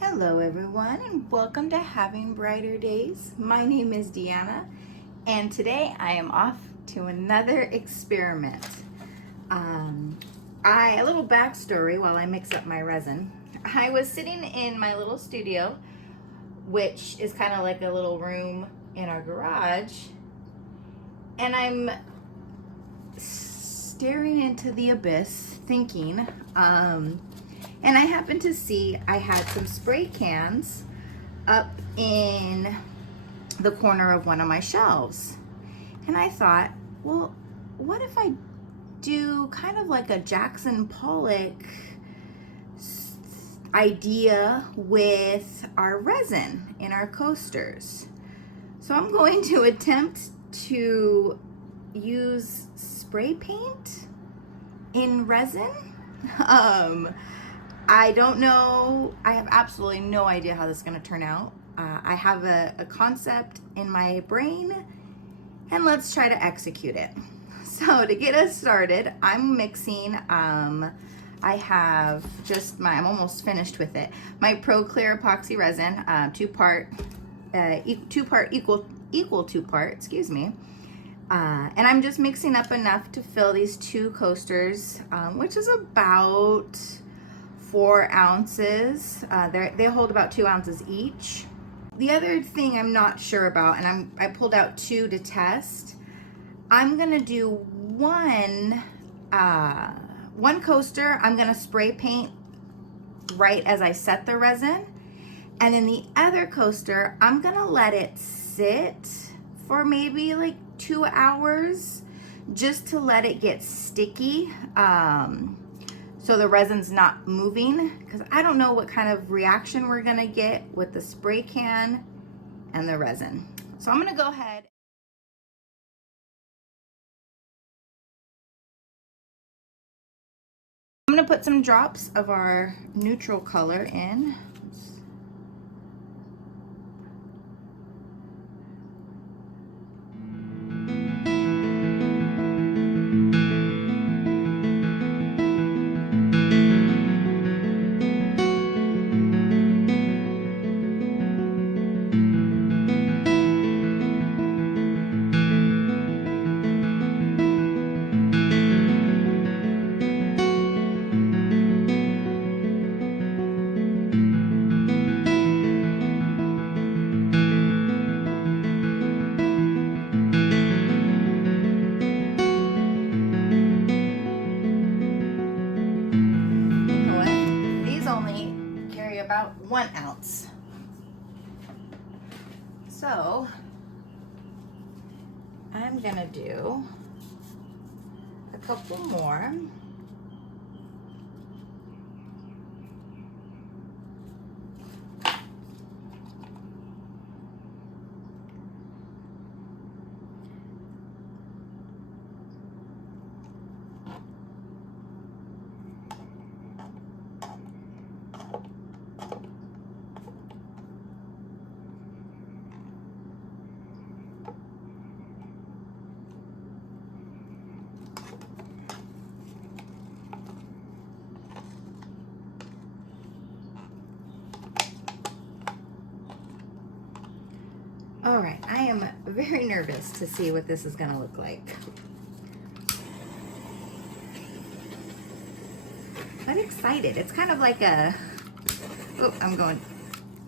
Hello everyone, and welcome to Having Brighter Days. My name is Deanna, and today I am off to another experiment. A little backstory while I mix up my resin. I was sitting in my little studio, which is kind of like a little room in our garage, and I'm staring into the abyss thinking, and I happened to see I had some spray cans up in the corner of one of my shelves. And I thought, well, what if I do kind of like a Jackson Pollock idea with our resin in our coasters? So I'm going to attempt to use spray paint in resin. I don't know. I have absolutely no idea how this is going to turn out. I have a concept in my brain, and let's try to execute it. So to get us started, I'm mixing. I have just I'm almost finished with it. My Pro Clear epoxy resin, equal two part. Excuse me. And I'm just mixing up enough to fill these two coasters, which is about 4 ounces. They hold about 2 ounces each. The other thing I'm not sure about, and I pulled out 2 to test. I'm gonna do one coaster. I'm gonna spray paint right as I set the resin, and then the other coaster I'm gonna let it sit for maybe like 2 hours, just to let it get sticky. So the resin's not moving, because I don't know what kind of reaction we're gonna get with the spray can and the resin. So I'm gonna go ahead. I'm gonna put some drops of our neutral color in. About 1 ounce. So I'm gonna do a couple more. All right, I am very nervous to see what this is gonna look like. I'm excited. It's kind of like I'm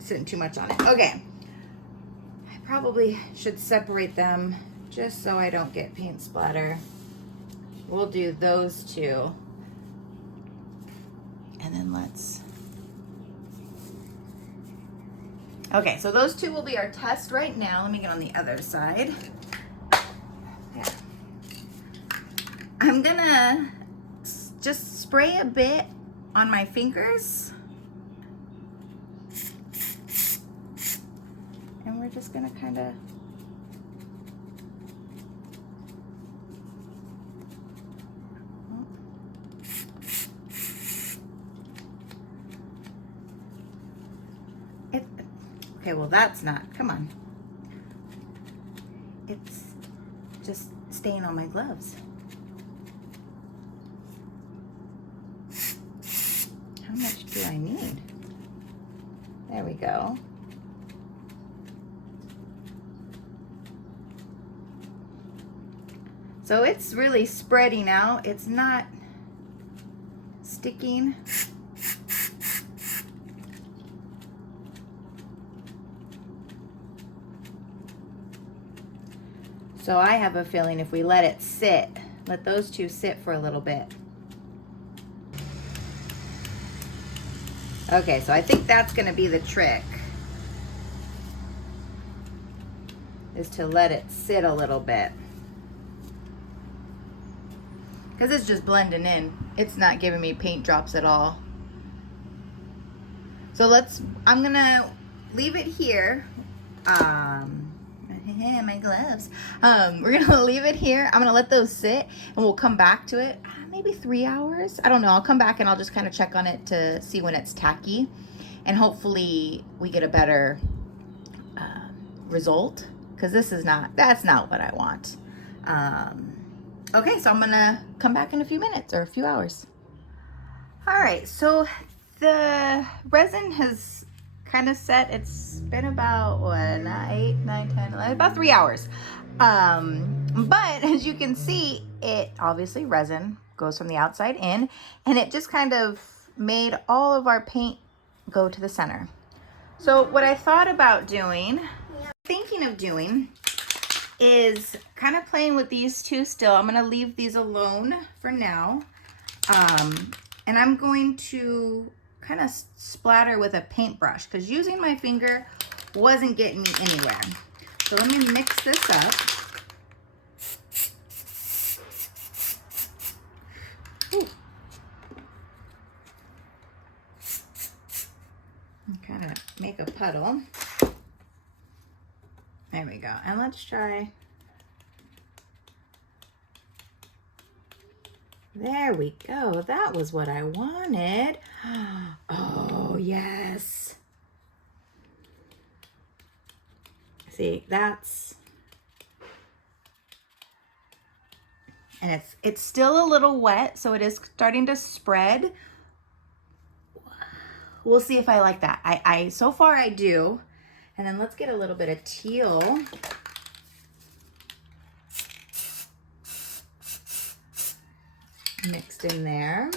sitting too much on it. Okay, I probably should separate them just so I don't get paint splatter. We'll do those 2. And then okay, so those 2 will be our test right now. Let me get on the other side. Yeah. I'm gonna just spray a bit on my fingers. And we're just gonna kind of okay, well that's not, come on. It's just staying on my gloves. I need? There we go. So it's really spreading out. It's not sticking. So I have a feeling if we let it sit, let those two sit for a little bit. Okay, so I think that's gonna be the trick, is to let it sit a little bit. Because it's just blending in. It's not giving me paint drops at all. So I'm gonna leave it here. My gloves. We're gonna leave it here. I'm gonna let those sit and we'll come back to it. Maybe 3 hours. I don't know. I'll come back and I'll just kind of check on it to see when it's tacky. And hopefully we get a better result. Because that's not what I want. Okay, so I'm gonna come back in a few minutes or a few hours. All right, so the resin has kind of set. It's been about, what, 8, 9, 10, 11, about 3 hours. But as you can see, it obviously resin goes from the outside in, and it just kind of made all of our paint go to the center. So what I thought about doing, thinking of doing, is kind of playing with these two still. I'm gonna leave these alone for now. And I'm going to kind of splatter with a paintbrush because using my finger wasn't getting me anywhere. So let me mix this up. Ooh. And kind of make a puddle. There we go. And let's try. There we go. That was what I wanted. Oh, yes. See, that's, and it's still a little wet, so it is starting to spread. We'll see if I like that. I so far I do. And then let's get a little bit of teal. Mixed in there.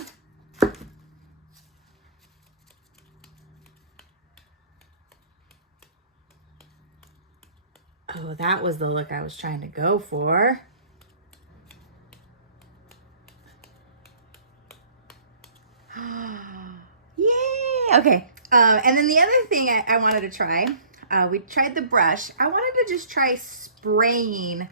Oh, that was the look I was trying to go for. Yay! Okay. And then the other thing I wanted to try, we tried the brush. I wanted to just try spraying.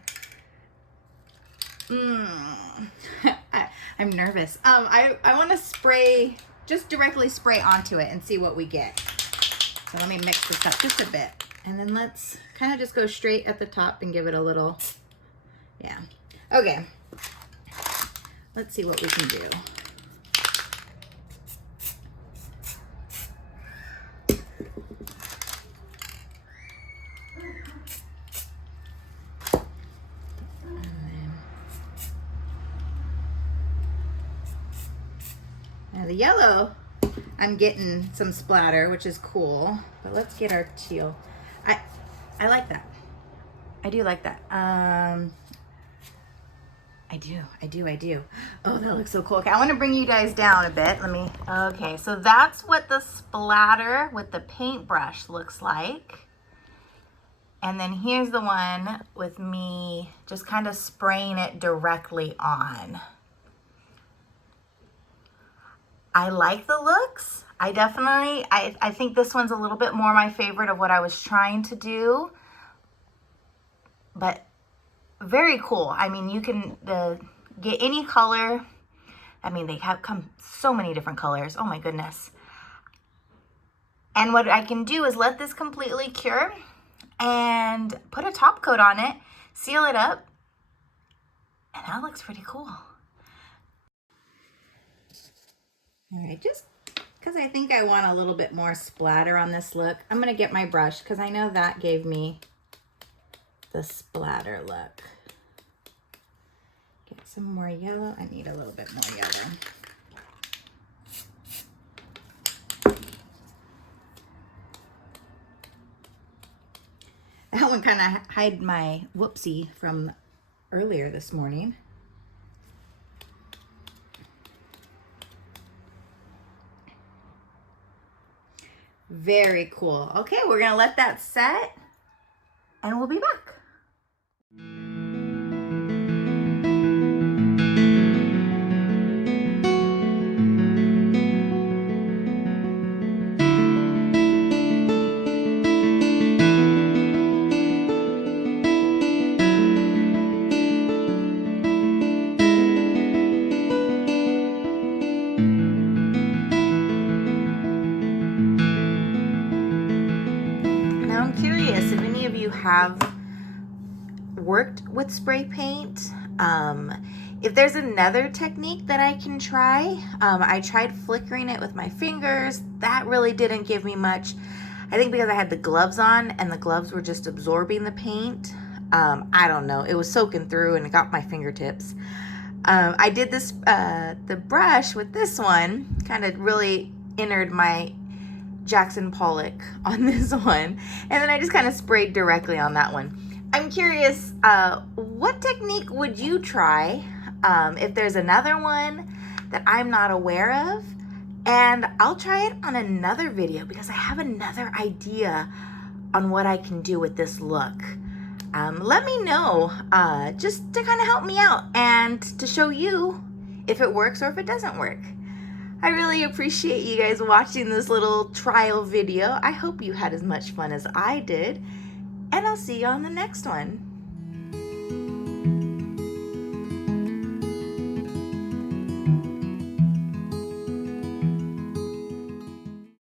I'm nervous. I want to spray, just directly spray onto it and see what we get. So let me mix this up just a bit. And then let's kind of just go straight at the top and give it a little, yeah. Okay. Let's see what we can do. Now the yellow, I'm getting some splatter, which is cool. But let's get our teal. I like that. I do like that. I do. Oh, that looks so cool. Okay, I want to bring you guys down a bit. Okay, so that's what the splatter with the paintbrush looks like. And then here's the one with me just kind of spraying it directly on. I like the looks. I think this one's a little bit more my favorite of what I was trying to do, but very cool. I mean, you can get any color. I mean, they have come so many different colors. Oh my goodness. And what I can do is let this completely cure and put a top coat on it, seal it up, and that looks pretty cool. All right, just because I think I want a little bit more splatter on this look, I'm going to get my brush because I know that gave me the splatter look. Get some more yellow. I need a little bit more yellow. that one kind of hide my whoopsie from earlier this morning. Very cool. Okay, we're gonna let that set and we'll be back. Now I'm curious if any of you have worked with spray paint. If there's another technique that I can try. I tried flickering it with my fingers. That really didn't give me much. I think because I had the gloves on and the gloves were just absorbing the paint. I don't know. It was soaking through and it got my fingertips. I did this, the brush with this one kind of really entered my Jackson Pollock on this one. And then I just kind of sprayed directly on that one. I'm curious, what technique would you try if there's another one that I'm not aware of? And I'll try it on another video because I have another idea on what I can do with this look. Let me know, just to kind of help me out and to show you if it works or if it doesn't work. I really appreciate you guys watching this little trial video. I hope you had as much fun as I did, and I'll see you on the next one.